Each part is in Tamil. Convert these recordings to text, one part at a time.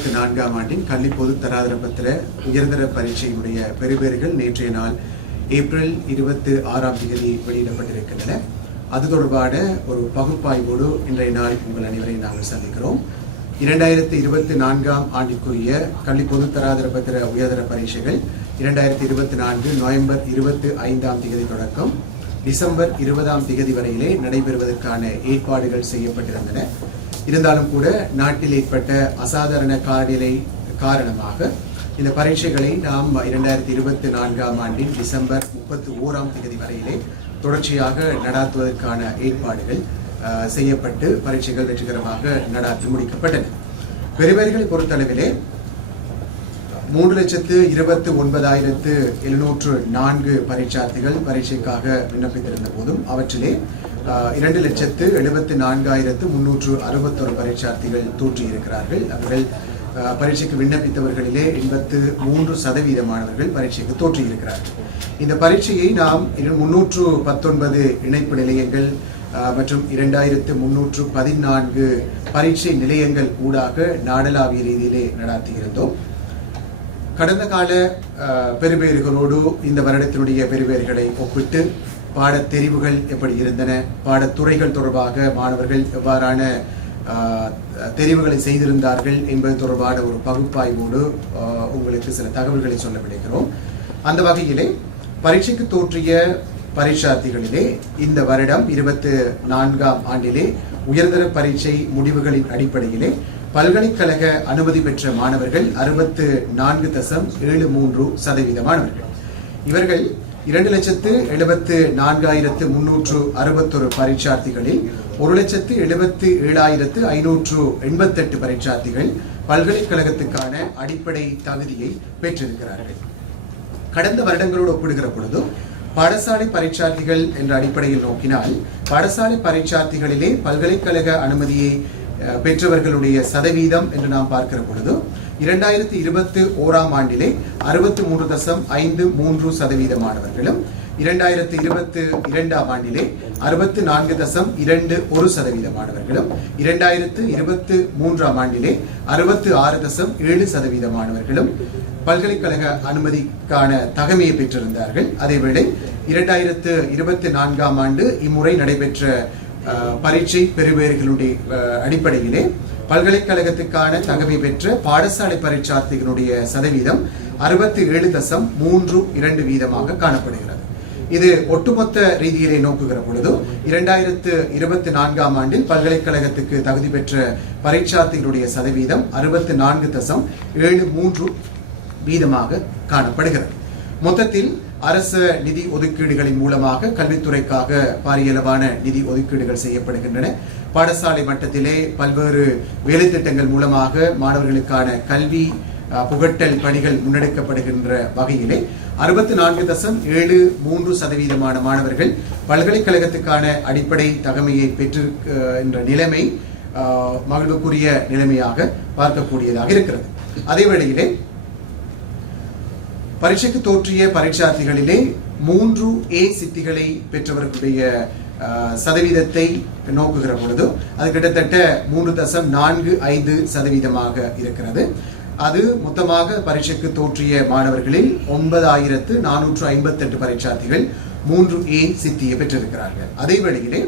2024 ஆண்டின் கல்வி பொது தராதரப்பத்திர உயர்தர பரீட்சையினுடைய பெறுபேறுகள் நேற்றைய நாள் ஏப்ரல் 26ஆம் தேதி வெளியிடப்பட்டிருக்கின்றன. அது தொடர்பான ஒரு பகுப்பாய்வோடு இன்றைய நாள் உங்கள் அனைவரையும் நாங்கள் சந்திக்கிறோம். 2024 ஆண்டிற்குரிய கல்வி பொது தராதரப்பத்திர உயர்தர பரீட்சைகள் 2024 நவம்பர் 25ஆம் தேதி தொடக்கம் டிசம்பர் 20ஆம் தேதி வரையிலே நடைபெறுவதற்கான ஏற்பாடுகள் செய்யப்பட்டிருந்தன. இருந்தாலும் கூட நாட்டில் ஏற்பட்ட அசாதாரண காலநிலை காரணமாக இந்த பரீட்சைகளை நாம் 2024ஆம் ஆண்டின் டிசம்பர் 31ஆம் தேதி வரையிலே தொடர்ச்சியாக நடாத்துவதற்கான ஏற்பாடுகள் செய்யப்பட்டு பரீட்சைகள் வெற்றிகரமாக நடாத்தி முடிக்கப்பட்டன. பெறுபேறுகளை பொறுத்தளவிலே 3,29,704 பரீட்சார்த்திகள் பரீட்சைக்காக விண்ணப்பித்திருந்த போதும் அவற்றிலே 2,74,361 பரீட்சார்த்திகள் தோற்றியிருக்கிறார்கள். அவர்கள் பரீட்சைக்கு விண்ணப்பித்தவர்களிலே 83% மாணவர்கள் பரீட்சைக்கு தோற்றியிருக்கிறார்கள். இந்த பரீட்சையை நாம் 319 இணைப்பு நிலையங்கள் மற்றும் 2,314 பரீட்சை நிலையங்கள் ஊடாக நாடளாவிய ரீதியிலே நடாத்தியிருந்தோம். கடந்த கால பெறுபேறுகளோடு இந்த வருடத்தினுடைய பெறுபேறுகளை ஒப்பிட்டு பாடத்தெரிவுகள் எப்படி இருந்தன, பாடத்துறைகள் தொடர்பாக மாணவர்கள் எவ்வாறான தெரிவுகளை செய்திருந்தார்கள் என்பது தொடர்பான ஒரு பகுப்பாய்வோடு உங்களுக்கு சில தகவல்களை சொல்ல விடுகிறோம். அந்த வகையிலே பரீட்சைக்கு தோற்றிய பரீட்சார்த்திகளிலே இந்த வருடம் 24ஆம் ஆண்டிலே உயர்தர பரீட்சை முடிவுகளின் அடிப்படையிலே பல்கலைக்கழக அனுமதி பெற்ற மாணவர்கள் 64.73% மாணவர்கள். இவர்கள் 2,74,361 பரீட்சார்த்திகளில் 1,77,588 பரீட்சார்த்திகள் பல்கலைக்கழகத்துக்கான அடிப்படை தகுதியை பெற்றிருக்கிறார்கள். கடந்த வருடங்களோடு ஒப்பிடுகிற பொழுது பாடசாலை பரீட்சார்த்திகள் என்ற அடிப்படையில் நோக்கினால் பாடசாலை பரீட்சார்த்திகளிலே பல்கலைக்கழக அனுமதியை பெற்றவர்களுடைய சதவீதம் என்று நாம் பார்க்கிற பொழுது 2021ஆம் ஆண்டிலே 63.53% மாணவர்களும் 2022ஆம் ஆண்டிலே 64.21% மாணவர்களும் 2023ஆம் ஆண்டிலே 66.7% மாணவர்களும் பல்கலைக்கழக அனுமதிக்கான தகமையை பெற்றிருந்தார்கள். அதேவேளை 2024ஆம் ஆண்டு இம்முறை நடைபெற்ற பரீட்சை பெறுபேறுகளுடைய அடிப்படையிலே பல்கலைக்கழகத்துக்கான தகமை பெற்ற பாடசாலை பரீட்சார்த்திகளுடைய சதவீதம் 67.32% காணப்படுகிறது. இது ஒட்டுமொத்த ரீதியிலே நோக்குகிற பொழுது 2024ஆம் ஆண்டில் பல்கலைக்கழகத்துக்கு தகுதி பெற்ற பரீட்சார்த்திகளுடைய சதவீதம் 64.73% காணப்படுகிறது. மொத்தத்தில் அரச நிதி ஒதுக்கீடுகளின் மூலமாக கல்வித்துறைக்காக பாரியளவான நிதி ஒதுக்கீடுகள் செய்யப்படுகின்றன. பாடசாலை மட்டத்திலே பல்வேறு வேலை திட்டங்கள் மூலமாக மாணவர்களுக்கான கல்வி புகட்டல் பணிகள் முன்னெடுக்கப்படுகின்ற வகையிலே 64.73% மாணவர்கள் பல்கலைக்கழகத்துக்கான அடிப்படை தகமையை பெற்றிருக்கின்ற நிலைமை மகிழ்வுக்குரிய நிலைமையாக பார்க்கக்கூடியதாக இருக்கிறது. அதே வேளையிலே பரீட்சைக்கு தோற்றிய பரீட்சார்த்திகளிலே 3A சித்திகளை பெற்றவர்களுடைய சதவீதத்தை நோக்குகிற பொழுது அது கிட்டத்தட்ட 3.45% இருக்கிறது. அது மொத்தமாக பரீட்சைக்கு தோற்றிய மாணவர்களில் 9,458 பரீட்சார்த்திகள் 3A சித்தியை பெற்றிருக்கிறார்கள். அதே வேளையிலே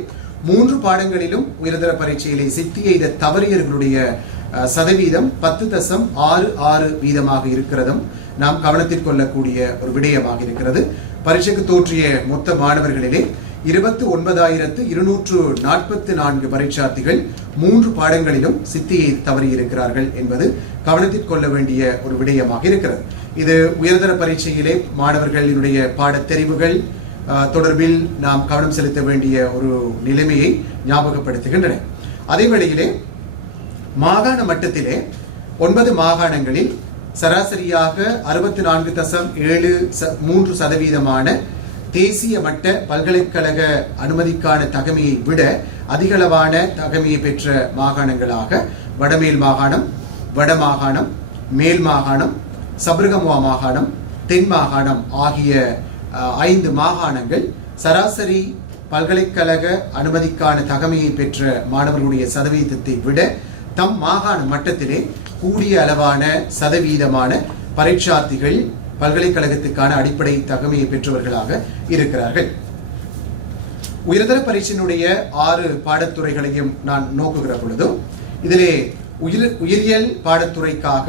3 பாடங்களிலும் உயர்தர பரீட்சையிலே சித்தி எய்த தவறியர்களுடைய சதவீதம் 10.66% இருக்கிறதும் நாம் கவனத்தில் கொள்ளக்கூடிய ஒரு விடயமாக இருக்கிறது. பரீட்சைக்கு தோற்றிய மொத்த மாணவர்களிலே 29,244 பரீட்சார்த்திகள் 3 பாடங்களிலும் சித்தியை தவறியிருக்கிறார்கள் என்பது கவனத்தில் கொள்ள வேண்டிய ஒரு விடயமாக இருக்கிறது. இது உயர்தர பரீட்சையிலே மாணவர்களினுடைய பாடத்தெரிவுகள் தொடர்பில் நாம் கவனம் செலுத்த வேண்டிய ஒரு நிலைமையை ஞாபகப்படுத்துகின்றன. அதே வேளையிலே மாகாண மட்டத்திலே 9 மாகாணங்களில் சராசரியாக 64.73% தேசிய மட்ட பல்கலைக்கழக அனுமதிக்கான தகமையை விட அதிகளவான தகமையை பெற்ற மாகாணங்களாக வடமேல் மாகாணம், வடமாகாணம், மேல் மாகாணம், சபரகமுவா மாகாணம், தென் மாகாணம் ஆகிய 5 மாகாணங்கள் சராசரி பல்கலைக்கழக அனுமதிக்கான தகமையை பெற்ற மாணவர்களுடைய சதவீதத்தை விட தம் மாகாண மட்டத்திலே கூடிய அளவான சதவீதமான பரீட்சார்த்திகள் பல்கலைக்கழகத்துக்கான அடிப்படை தகமையை பெற்றவர்களாக இருக்கிறார்கள். உயர்தர பரீட்சையினுடைய 6 பாடத்துறைகளையும் நான் நோக்குகிற பொழுது இதிலே உயிரியல் பாடத்துறைக்காக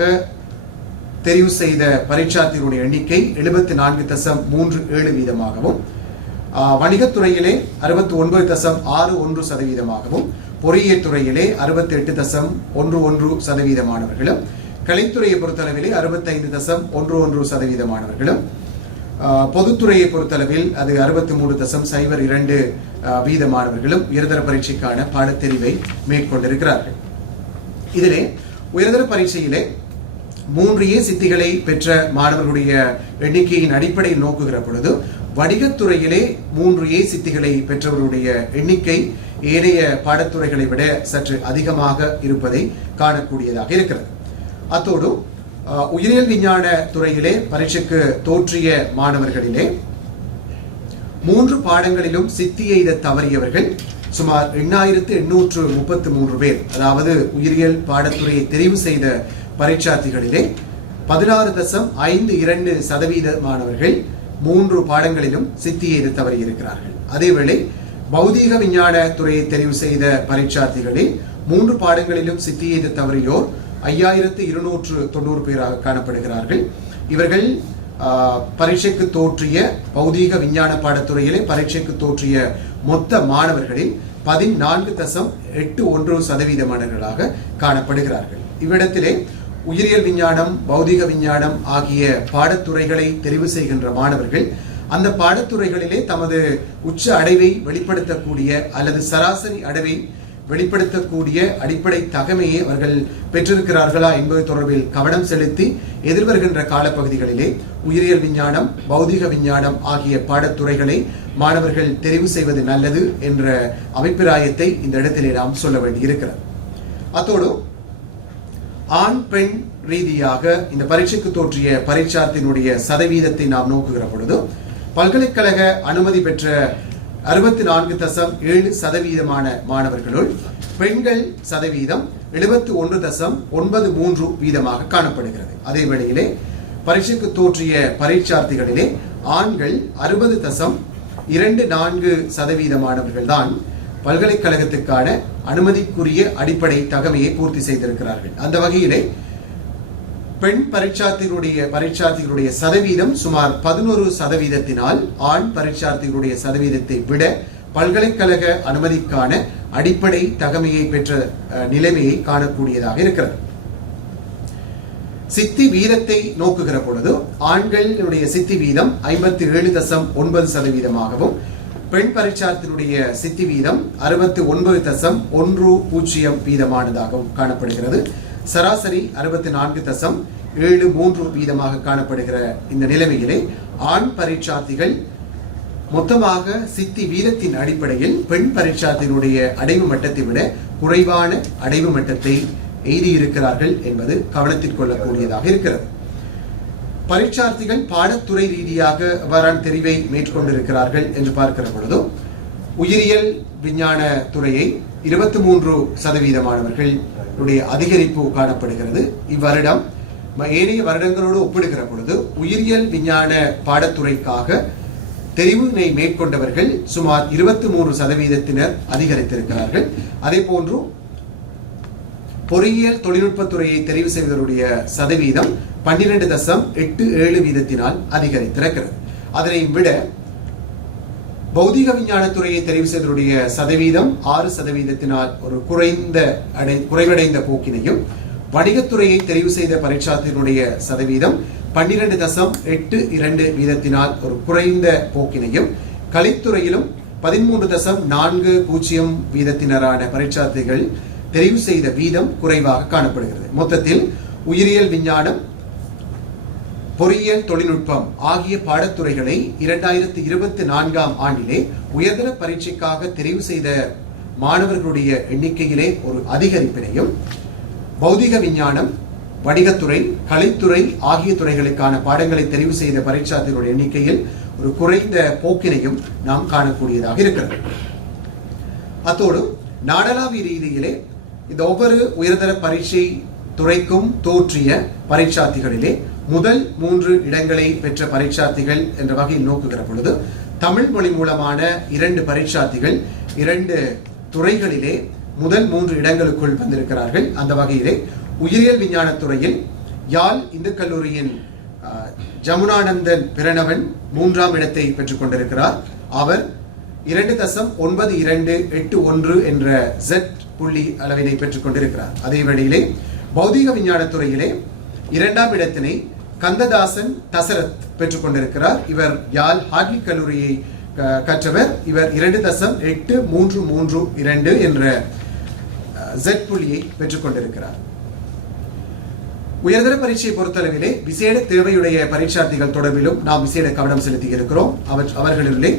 தெரிவு செய்த பரீட்சார்த்திகளுடைய எண்ணிக்கை 74.37 வீதமாகவும், வணிகத்துறையிலே 69.61% பொறியியல் துறையிலே 68.11% மாணவர்களும், கலைத்துறையை பொறுத்தளவிலே 65.11% மாணவர்களும், பொதுத்துறையை பொறுத்தளவில் அது 63.02 வீத மாணவர்களும் உயர்தர பரீட்சைக்கான பாடத்தெரிவை மேற்கொண்டிருக்கிறார்கள். இதிலே உயர்தர பரீட்சையிலே 3A சித்திகளை பெற்ற மாணவர்களுடைய எண்ணிக்கையின் அடிப்படையில் நோக்குகிற பொழுது வணிகத்துறையிலே 3A சித்திகளை பெற்றவர்களுடைய எண்ணிக்கை ஏனைய பாடத்துறைகளை விட சற்று அதிகமாக இருப்பதை காணக்கூடியதாக இருக்கிறது. அத்தோடு உயிரியல் விஞ்ஞான துறையிலே பரீட்சைக்கு தோற்றிய மாணவர்களிலே 3 பாடங்களிலும் சித்தி எய்த தவறியவர்கள் சுமார் 8833 பேர். அதாவது உயிரியல் பாடத்துறையை தெரிவு செய்த பரீட்சார்த்திகளிலே 16.52% மாணவர்கள் 3 பாடங்களிலும் சித்தி எய்த தவறியிருக்கிறார்கள். அதேவேளை பௌதீக விஞ்ஞான துறையை தெரிவு செய்த பரீட்சார்த்திகளில் 3 பாடங்களிலும் சித்தி எய்த தவறியோர் 5290 பேராக காணப்படுகிறார்கள். இவர்கள் பரீட்சைக்கு தோற்றிய பௌதீக விஞ்ஞான பாடத்துறையிலே பரீட்சைக்கு தோற்றிய மொத்த மாணவர்களில் 14.81% மாணவர்களாக காணப்படுகிறார்கள். இவ்விடத்திலே உயிரியல் விஞ்ஞானம், பௌதீக விஞ்ஞானம் ஆகிய பாடத்துறைகளை தெரிவு செய்கின்ற மாணவர்கள் அந்த பாடத்துறைகளிலே தமது உச்ச அடைவை வெளிப்படுத்தக்கூடிய அல்லது சராசரி அடைவை வெளிப்படுத்தக்கூடிய அடிப்படை தகமையை அவர்கள் பெற்றிருக்கிறார்களா என்பது தொடர்பில் கவனம் செலுத்தி எதிர்வருகின்ற காலப்பகுதிகளிலே உயிரியல் விஞ்ஞானம், பௌதீக விஞ்ஞானம் ஆகிய பாடத்துறைகளை மாணவர்கள் தெரிவு செய்வது நல்லது என்ற அபிப்பிராயத்தை இந்த இடத்திலே நாம் சொல்ல வேண்டியிருக்கிறது. அத்தோடு ஆண் பெண் ரீதியாக இந்த பரீட்சைக்கு தோற்றிய பரீட்சார்த்தியினுடைய சதவீதத்தை நாம் நோக்குகிற பொழுது பல்கலைக்கழக அனுமதி பெற்ற 64.7% மாணவர்களுள் பெண்கள் சதவீதம் 71.93 வீதமாக காணப்படுகிறது. அதே வேளையிலே பரீட்சைக்கு தோற்றிய பரீட்சார்த்திகளிலே ஆண்கள் 60.24% மாணவர்கள் தான் பல்கலைக்கழகத்துக்கான அனுமதிக்குரிய அடிப்படை தகமையை பூர்த்தி செய்திருக்கிறார்கள். அந்த வகையிலே பெண் பரீட்சார்த்திகளுடைய சதவீதம் சுமார் 11%. ஆண் பரீட்சார்த்திகளுடைய சதவீதத்தை விட பல்கலைக்கழக அனுமதிக்கான அடிப்படை தகமையை பெற்ற நிலைமையை காணக்கூடியதாக இருக்கிறது. சித்தி வீதத்தை நோக்குகிற பொழுது ஆண்களுடைய சித்தி வீதம் 57.9% பெண் பரீட்சார்த்தினுடைய சித்தி வீதம் 69.10 வீதமானதாகவும் காணப்படுகிறது. சராசரி 64.73 வீதமாக காணப்படுகிற இந்த நிலைமையிலே ஆண் பரீட்சார்த்திகள் மொத்தமாக சித்தி வீதத்தின் அடிப்படையில் பெண் பரீட்சார்த்தியினுடைய அடைவு மட்டத்தை விட குறைவான அடைவு மட்டத்தை எய்தியிருக்கிறார்கள் என்பது கவனத்தில் கொள்ளக்கூடியதாக இருக்கிறது. பரீட்சார்த்திகள் பாடத்துறை ரீதியாக எவ்வாறான தெரிவை மேற்கொண்டிருக்கிறார்கள் என்று பார்க்கிற பொழுது உயிரியல் விஞ்ஞான துறையை 23% மாணவர்கள் அதிகரிப்பு காணப்படுகிறது. இவ்வருடம் ஏனைய வருடங்களோடு ஒப்பிடுகிற பொழுது உயிரியல் விஞ்ஞான பாடத்துறைக்காக தெரிவினை மேற்கொண்டவர்கள் சுமார் 23% அதிகரித்திருக்கிறார்கள். அதே போன்று பொறியியல் தொழில்நுட்பத்துறையை தெரிவு செய்வதற்குரிய சதவீதம் 12.87 வீதத்தினால் அதிகரித்திருக்கிறது. அதனை விட பௌதீக விஞ்ஞானத்துறையை தெரிவு செய்வதற்குரிய சதவீதம் 6% ஒரு குறைவடைந்த போக்கினையும், வணிகத்துறையை தெரிவு செய்த பரீட்சார்த்தியினுடைய சதவீதம் 12.82 வீதத்தினால் ஒரு குறைந்த போக்கினையும், கலைத்துறையிலும் 13.40 வீதத்தினரான பரீட்சார்த்திகள் தெரிவு செய்த வீதம் குறைவாக காணப்படுகிறது. மொத்தத்தில் உயிரியல் விஞ்ஞானம், பொறியியல் தொழில்நுட்பம் ஆகிய பாடத்துறைகளை 2024ஆம் ஆண்டிலே உயர்தர பரீட்சைக்காக தெரிவு செய்த மாணவர்களுடைய எண்ணிக்கையிலே ஒரு அதிகரிப்பினையும், பௌதிக விஞ்ஞானம், வணிகத்துறை, கலைத்துறை ஆகிய துறைகளுக்கான பாடங்களை தெரிவு செய்த பரீட்சார்த்திகளுடைய எண்ணிக்கையில் ஒரு குறைந்த போக்கினையும் நாம் காணக்கூடியதாக இருக்கிறது. அத்தோடு நாடளாவிய ரீதியிலே இந்த ஒவ்வொரு உயர்தர பரீட்சை துறைக்கும் தோற்றிய பரீட்சார்த்திகளிலே முதல் 3 இடங்களை பெற்ற பரீட்சார்த்திகள் என்ற வகையில் நோக்குகிற பொழுது தமிழ் மொழி மூலமான 2 பரீட்சார்த்திகள் 2 துறைகளிலே முதல் 3 இடங்களுக்குள் வந்திருக்கிறார்கள். அந்த வகையிலே உயிரியல் விஞ்ஞான துறையில் யாழ் இந்து கல்லூரியின் ஜமுனானந்தன் பிரணவன் 3ஆம் இடத்தை பெற்றுக் கொண்டிருக்கிறார். அவர் 2.9281 என்ற Z புள்ளி அளவினை பெற்றுக் கொண்டிருக்கிறார். அதே வேளையிலே பௌதிக விஞ்ஞான துறையிலே 2ஆம் இடத்தினை கந்ததாசன் தசரத் பெற்றுக் கொண்டிருக்கிறார். இவர் யாழ் ஹார்ட்லி கல்லூரியை கற்றவர். இவர் 2.8332 என்ற Z புள்ளியை பெற்றுக் கொண்டிருக்கிறார். உயர்தர பரீட்சையை பொறுத்தளவிலே விசேட தேவையுடைய பரீட்சார்த்திகள் தொடர்பிலும் நாம் விசேட கவனம் செலுத்தி இருக்கிறோம். அவர்களிலே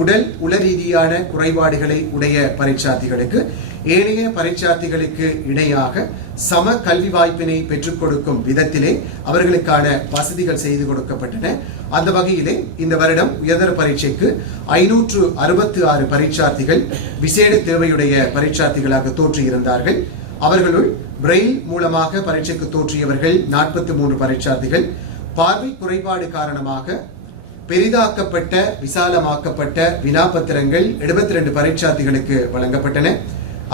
உடல் உள ரீதியான குறைபாடுகளை உடைய பரீட்சார்த்திகளுக்கு ஏனைய பரீட்சார்த்திகளுக்கு இணையாக சம கல்வி வாய்ப்பினை பெற்றுக் கொடுக்கும் விதத்திலே அவர்களுக்கான வசதிகள் செய்து கொடுக்கப்பட்டன. அந்த வகையிலே இந்த வருடம் உயர்தர பரீட்சைக்கு 566 பரீட்சார்த்திகள் விசேட தேவையுடைய பரீட்சார்த்திகளாக தோற்றியிருந்தார்கள். அவர்களுள் பிரெயில் மூலமாக பரீட்சைக்கு தோற்றியவர்கள் 43 பரீட்சார்த்திகள். பார்வை குறைபாடு காரணமாக பெரிதாக்கப்பட்ட விசாலமாக்கப்பட்ட வினாப்பத்திரங்கள் 72 பரீட்சார்த்திகளுக்கு வழங்கப்பட்டன.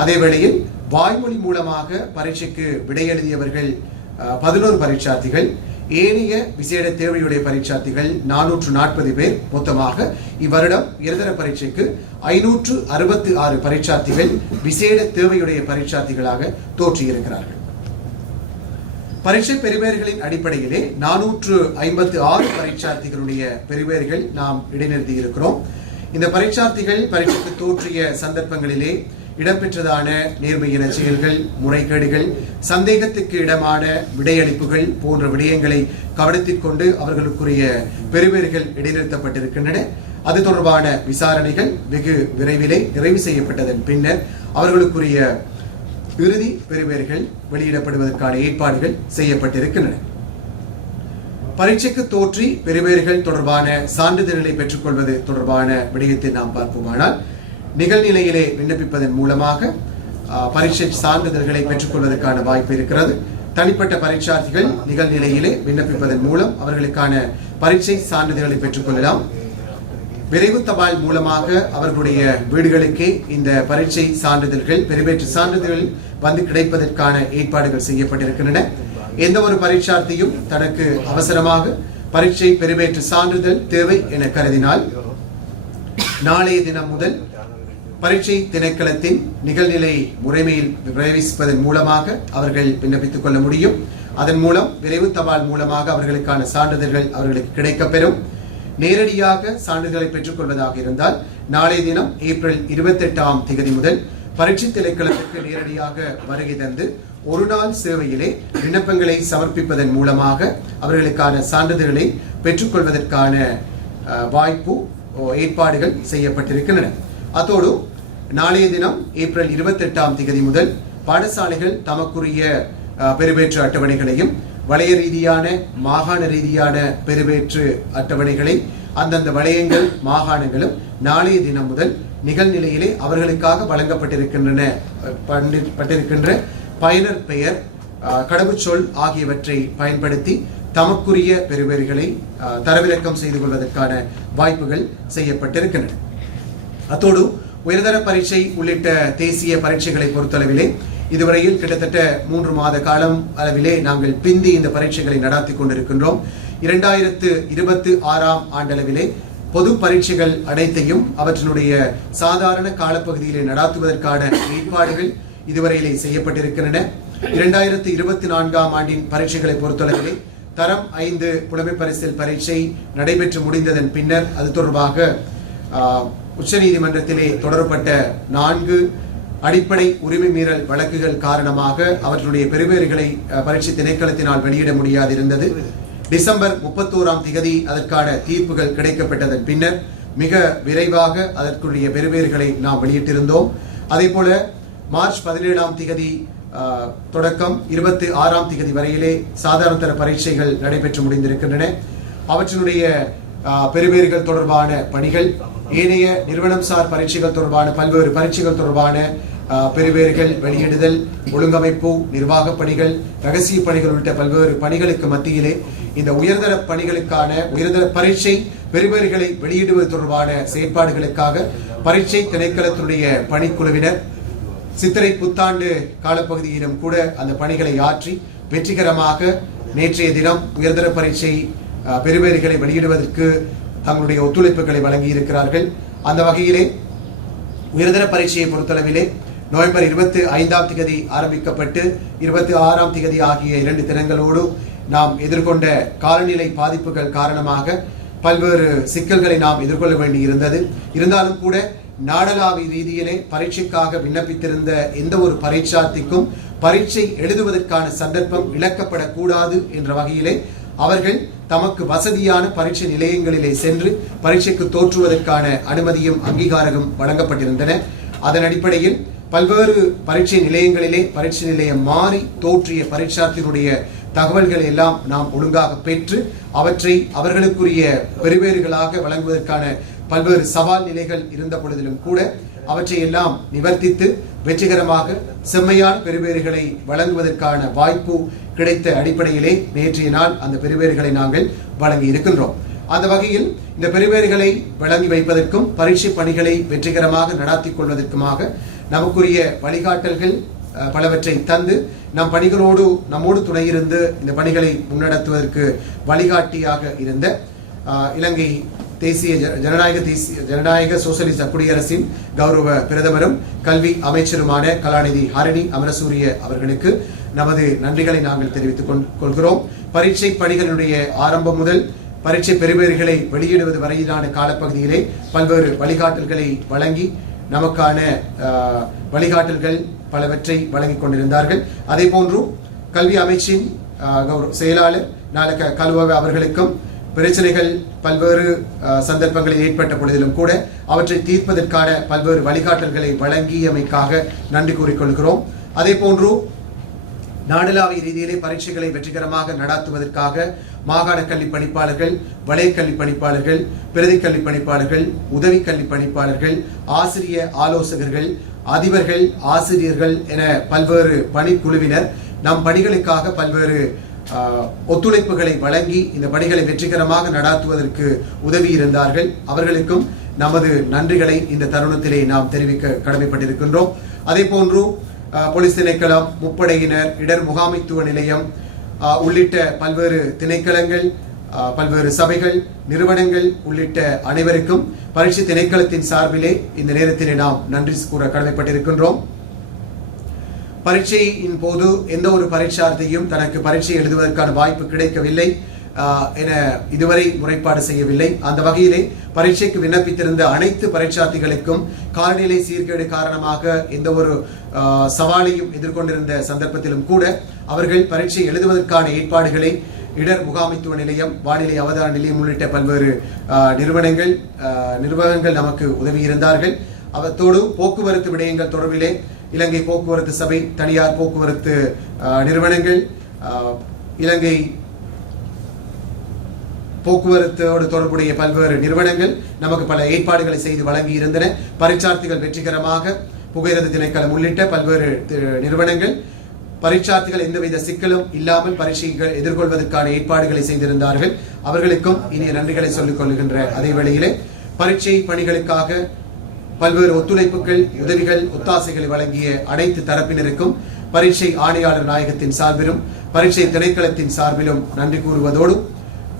அதேவேளையில் வாய்மொழி மூலமாக பரீட்சைக்கு விடையெழுதியவர்கள் 11 பரீட்சார்த்திகள். ஏனைய விசேட தேவையுடைய பரீட்சார்த்திகள் 440 பேர். மொத்தமாக இவ்வருடம் உயர்தர பரீட்சைக்கு 566 பரீட்சார்த்திகள் விசேட தேவையுடைய பரீட்சார்த்திகளாக தோற்றியிருக்கிறார்கள். பரீட்சை பெறுபேறுகளின் அடிப்படையிலே 456 பரீட்சார்த்திகளுடைய பெறுபேறுகள் நாம் இடைநிறுத்தி இருக்கிறோம். இந்த பரீட்சார்த்திகள் பரீட்சைக்கு தோற்றிய சந்தர்ப்பங்களிலே இடம்பெற்றதான நேர்மையின செயல்கள், முறைகேடுகள், சந்தேகத்துக்கு இடமான விடையளிப்புகள் போன்ற விடயங்களை கவனத்தில் கொண்டு அவர்களுக்குரிய பெறுபேறுகள் இடைநிறுத்தப்பட்டிருக்கின்றன. அது தொடர்பான விசாரணைகள் வெகு விரைவிலே நிறைவு செய்யப்பட்டதன் பின்னர் அவர்களுக்குரிய இறுதி பெறுபேறுகள் வெளியிடப்படுவதற்கான ஏற்பாடுகள் செய்யப்பட்டிருக்கின்றன. பரீட்சைக்கு தோற்றி பெறுபேறுகள் தொடர்பான சான்றிதழ்களை பெற்றுக் கொள்வது தொடர்பான விடயத்தை நாம் பார்ப்போமானால், நிகழ்நிலையிலே விண்ணப்பிப்பதன் மூலமாக பரீட்சை சான்றிதழ்களை பெற்றுக் கொள்வதற்கான வாய்ப்பு இருக்கிறது. தனிப்பட்ட பரீட்சார்த்திகள் நிகழ்நிலையிலே விண்ணப்பிப்பதன் மூலம் அவர்களுக்கான பரீட்சை சான்றிதழ்களை பெற்றுக் கொள்ளலாம். விரைவு தபால் மூலமாக அவர்களுடைய வீடுகளுக்கே இந்த பரீட்சை சான்றிதழ்கள், பெறுபேற்று சான்றிதழ்கள் வந்து கிடைப்பதற்கான ஏற்பாடுகள் செய்யப்பட்டிருக்கின்றன. எந்த ஒரு பரீட்சார்த்தியும் தனக்கு அவசரமாக பரீட்சை பெறுபேற்று சான்றிதழ் தேவை என கருதினால் நாளைய தினம் முதல் பரீட்சை திணைக்களத்தின் நிகழ்நிலை முறைமையில் பிரவேசிப்பதன் மூலமாக அவர்கள் விண்ணப்பித்துக் கொள்ள முடியும். அதன் மூலம் விரைவு தபால் மூலமாக அவர்களுக்கான சான்றிதழ்கள் அவர்களுக்கு கிடைக்கப்பெறும். நேரடியாக சான்றிதழை பெற்றுக் கொள்வதாக இருந்தால் நாளைய தினம் ஏப்ரல் 28ஆம் தேதி முதல் பரீட்சை திணைக்களத்திற்கு நேரடியாக வருகை தந்து ஒரு நாள் சேவையிலே விண்ணப்பங்களை சமர்ப்பிப்பதன் மூலமாக அவர்களுக்கான சான்றிதழ்களை பெற்றுக்கொள்வதற்கான வாய்ப்பு ஏற்பாடுகள் செய்யப்பட்டிருக்கின்றன. அத்தோடு நாளைய தினம் ஏப்ரல் 28ஆம் தேதி முதல் பாடசாலைகள் தமக்குரிய பெறுபேற்று அட்டவணைகளையும் வலய ரீதியான மாகாண ரீதியான பெறுபேற்று அட்டவணைகளை அந்தந்த வலயங்கள் மாகாணங்களும் நாளைய தினம் முதல் நிகழ்நிலையிலே அவர்களுக்காக வழங்கப்பட்டிருக்கின்ற பயனர் பெயர், கடவுச்சொல் ஆகியவற்றை பயன்படுத்தி தமக்குரிய பெறுபேறுகளை தரவிறக்கம் செய்து கொள்வதற்கான வாய்ப்புகள் செய்யப்பட்டிருக்கின்றன. அத்தோடு உயர்தர பரீட்சை உள்ளிட்ட தேசிய பரீட்சைகளை பொறுத்தளவிலே இதுவரையில் கிட்டத்தட்ட 3 மாத காலம் அளவிலே நாங்கள் பிந்தி இந்த பரீட்சைகளை நடாத்தி கொண்டிருக்கின்றோம். 2026ஆம் ஆண்டளவிலே பொது பரீட்சைகள் அனைத்தையும் அவற்றினுடைய சாதாரண காலப்பகுதியிலே நடாத்துவதற்கான ஏற்பாடுகள் இதுவரையிலே செய்யப்பட்டிருக்கின்றன. 2024ஆம் ஆண்டின் பரீட்சைகளை பொறுத்தளவிலே தரம் 5 புலமை பரிசில் பரீட்சை நடைபெற்று முடிந்ததன் பின்னர் அது தொடர்பாக உச்சநீதிமன்றத்திலே தொடரப்பட்ட 4 அடிப்படை உரிமை மீறல் வழக்குகள் காரணமாக அவர்களுடைய பெறுபேறுகளை பரீட்சை திணைக்களத்தினால் வெளியிட முடியாதிருந்தது. டிசம்பர் 31ஆம் தேதி அதற்கான தீர்ப்புகள் கிடைக்கப்பட்டதன் பின்னர் மிக விரைவாக அதற்குரிய பெறுபேறுகளை நாம் வெளியிட்டிருந்தோம். அதே போல மார்ச் 17ஆம் தேதி தொடக்கம் 26ஆம் தேதி வரையிலே சாதாரண தர பரீட்சைகள் நடைபெற்று முடிந்திருக்கின்றன. அவற்றினுடைய பெறுபேறுகள் தொடர்பான பணிகள், ஏனைய நிறுவனம் சார் பரீட்சைகள் தொடர்பான பல்வேறு பரீட்சைகள் தொடர்பான பெறுபேறுகள் வெளியிடுதல், ஒழுங்கமைப்பு, நிர்வாக பணிகள், ரகசிய பணிகள் உள்ளிட்ட பல்வேறு பணிகளுக்கு மத்தியிலே இந்த உயர்தர பணிகளுக்கான உயர்தர பரீட்சை பெறுபேறுகளை வெளியிடுவது தொடர்பான செயற்பாடுகளுக்காக பரீட்சை திணைக்களத்துடைய பணிக்குழுவினர் சித்திரை புத்தாண்டு காலப்பகுதியிலும் கூட அந்த பணிகளை ஆற்றி வெற்றிகரமாக நேற்றைய தினம் உயர்தர பரீட்சை பெறுபேறுகளை வெளியிடுவதற்கு தங்களுடைய ஒத்துழைப்புகளை வழங்கி இருக்கிறார்கள். அந்த வகையிலே உயர்தர பரீட்சையை பொறுத்தளவிலே நவம்பர் 25ஆம் தேதி ஆரம்பிக்கப்பட்டு 26ஆம் தேதி ஆகிய 2 தினங்களோடு நாம் எதிர்கொண்ட காலநிலை பாதிப்புகள் காரணமாக பல்வேறு சிக்கல்களை நாம் எதிர்கொள்ள வேண்டி இருந்தது. இருந்தாலும் கூட நாடளாவிய ரீதியிலே பரீட்சைக்காக விண்ணப்பித்திருந்த எந்த ஒரு பரீட்சார்த்திக்கும் பரீட்சை எழுதுவதற்கான சந்தர்ப்பம் இழக்கப்படக்கூடாது என்ற வகையிலே அவர்கள் தமக்கு வசதியான பரீட்சை நிலையங்களிலே சென்று பரீட்சைக்கு தோற்றுவதற்கான அனுமதியும் அங்கீகாரமும் வழங்கப்பட்டிருந்தன. அதன் அடிப்படையில் பல்வேறு பரீட்சை நிலையங்களிலே பரீட்சை நிலையம் மாறி தோற்றிய பரீட்சார்த்தியினுடைய தகவல்களை எல்லாம் நாம் ஒழுங்காக பெற்று அவற்றை அவர்களுக்குரிய பெறுபேறுகளாக வழங்குவதற்கான பல்வேறு சவால் நிலைகள் இருந்த பொழுதிலும் கூட அவற்றை எல்லாம் நிவர்த்தித்து வெற்றிகரமாக செம்மையான பெறுபேறுகளை வழங்குவதற்கான வாய்ப்பு கிடைத்த அடிப்படையிலே நேற்றைய நாள் அந்த பெறுபேறுகளை நாங்கள் வழங்கி இருக்கின்றோம். அந்த வகையில் இந்த பெறுபேறுகளை வழங்கி வைப்பதற்கும் பரீட்சை பணிகளை வெற்றிகரமாக நடாத்தி கொள்வதற்குமாக நமக்குரிய வழிகாட்டல்கள் பலவற்றை தந்து நம் பணிகளோடு நம்மோடு துணையிருந்து இந்த பணிகளை முன்னெடுத்துவதற்கு வழிகாட்டியாக இருந்த இலங்கை தேசிய ஜனநாயக சோசலிச குடியரசின் கௌரவ பிரதமரும் கல்வி அமைச்சருமான கலாநிதி ஹரிணி அமரசூரிய அவர்களுக்கு நமது நன்றிகளை நாங்கள் தெரிவித்துக் கொள்கிறோம். பரீட்சை பணிகளுடைய ஆரம்பம் முதல் பரீட்சை பெறுபேறுகளை வெளியிடுவது வரையிலான காலப்பகுதியிலே பல்வேறு வழிகாட்டல்களை வழங்கி நமக்கான வழிகாட்டல்கள் பலவற்றை வழங்கிக் கொண்டிருந்தார்கள். அதே போன்று கல்வி அமைச்சின் செயலாளர் நாளக்க கலுவ அவர்களுக்கும் பிரச்சனைகள் பல்வேறு சந்தர்ப்பங்களில் ஏற்பட்ட பொழுதிலும் கூட அவற்றை தீர்ப்பதற்கான பல்வேறு வழிகாட்டல்களை வழங்கியமைக்காக நன்றி கூறிக்கொள்கிறோம். அதே போன்று நாடளாவிய ரீதியிலே பரீட்சைகளை வெற்றிகரமாக நடாத்துவதற்காக மாகாண கல்வி பணிப்பாளர்கள், வலய கல்வி பணிப்பாளர்கள், பிரதி கல்வி பணிப்பாளர்கள், உதவி கல்வி பணிப்பாளர்கள், ஆசிரிய ஆலோசகர்கள், அதிபர்கள், ஆசிரியர்கள் என பல்வேறு பணிக்குழுவினர் நம் பணிகளுக்காக பல்வேறு ஒத்துழைப்புகளை வழங்கி இந்த பணிகளை வெற்றிகரமாக நடாத்துவதற்கு உதவி இருந்தார்கள். அவர்களுக்கும் நமது நன்றிகளை இந்த தருணத்திலே நாம் தெரிவிக்க கடமைப்பட்டிருக்கின்றோம். அதே போன்று போலீஸ் திணைக்களம், முப்படையினர், இடர் முகாமைத்துவ நிலையம் உள்ளிட்ட பல்வேறு திணைக்களங்கள், பல்வேறு சபைகள், நிறுவனங்கள் உள்ளிட்ட அனைவருக்கும் பரீட்சை திணைக்களத்தின் சார்பிலே இந்த நேரத்திலே நாம் நன்றி கூற கடமைப்பட்டிருக்கின்றோம். பரீட்சையின் போது எந்த ஒரு பரீட்சார்த்தியும் தனக்கு பரீட்சை எழுதுவதற்கான வாய்ப்பு கிடைக்கவில்லை என இதுவரை முறைப்பாடு செய்யவில்லை. அந்த வகையிலே பரீட்சைக்கு விண்ணப்பித்திருந்த அனைத்து பரீட்சார்த்திகளுக்கும் காலநிலை சீர்கேடு காரணமாக எந்த ஒரு சவாலையும் எதிர்கொண்டிருந்த சந்தர்ப்பத்திலும் கூட அவர்கள் பரீட்சை எழுதுவதற்கான ஏற்பாடுகளை இடர் முகாமைத்துவ நிலையம், வானிலை அவதார நிலையம் உள்ளிட்ட பல்வேறு நிர்வாகங்கள் நமக்கு உதவி இருந்தார்கள். அவற்றோடு போக்குவரத்து விடயங்கள் தொடர்பிலே இலங்கை போக்குவரத்து சபை, தனியார் போக்குவரத்து நிறுவனங்கள், இலங்கை போக்குவரத்தோடு தொடர்புடைய பல்வேறு நிறுவனங்கள் நமக்கு பல ஏற்பாடுகளை செய்து வழங்கி இருந்தன. பரீட்சார்த்திகள் வெற்றிகரமாக புகையிரத திணைக்களம் உள்ளிட்ட பல்வேறு நிறுவனங்கள் பரீட்சார்த்திகள் எந்தவித சிக்கலும் இல்லாமல் பரீட்சைகள் எதிர்கொள்வதற்கான ஏற்பாடுகளை செய்திருந்தார்கள். அவர்களுக்கும் இனிய நன்றிகளை சொல்லிக் கொள்கின்ற அதே வேளையிலே பரீட்சை பணிகளுக்காக பல்வேறு ஒத்துழைப்புகள், உதவிகள், ஒத்தாசைகளை வழங்கிய அனைத்து தரப்பினருக்கும் பரீட்சை ஆணையாளர் நாயகத்தின் சார்பிலும் பரீட்சை திணைக்களத்தின் சார்பிலும் நன்றி கூறுவதோடு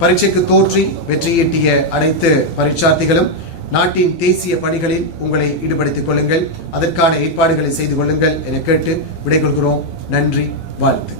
பரீட்சைக்கு தோற்றி வெற்றியீட்டிய அனைத்து பரீட்சார்த்திகளும் நாட்டின் தேசிய பணிகளில் உங்களை ஈடுபடுத்திக் கொள்ளுங்கள், அதற்கான ஏற்பாடுகளை செய்து கொள்ளுங்கள் என கேட்டு விடைகொள்கிறோம். நன்றி, வாழ்த்து.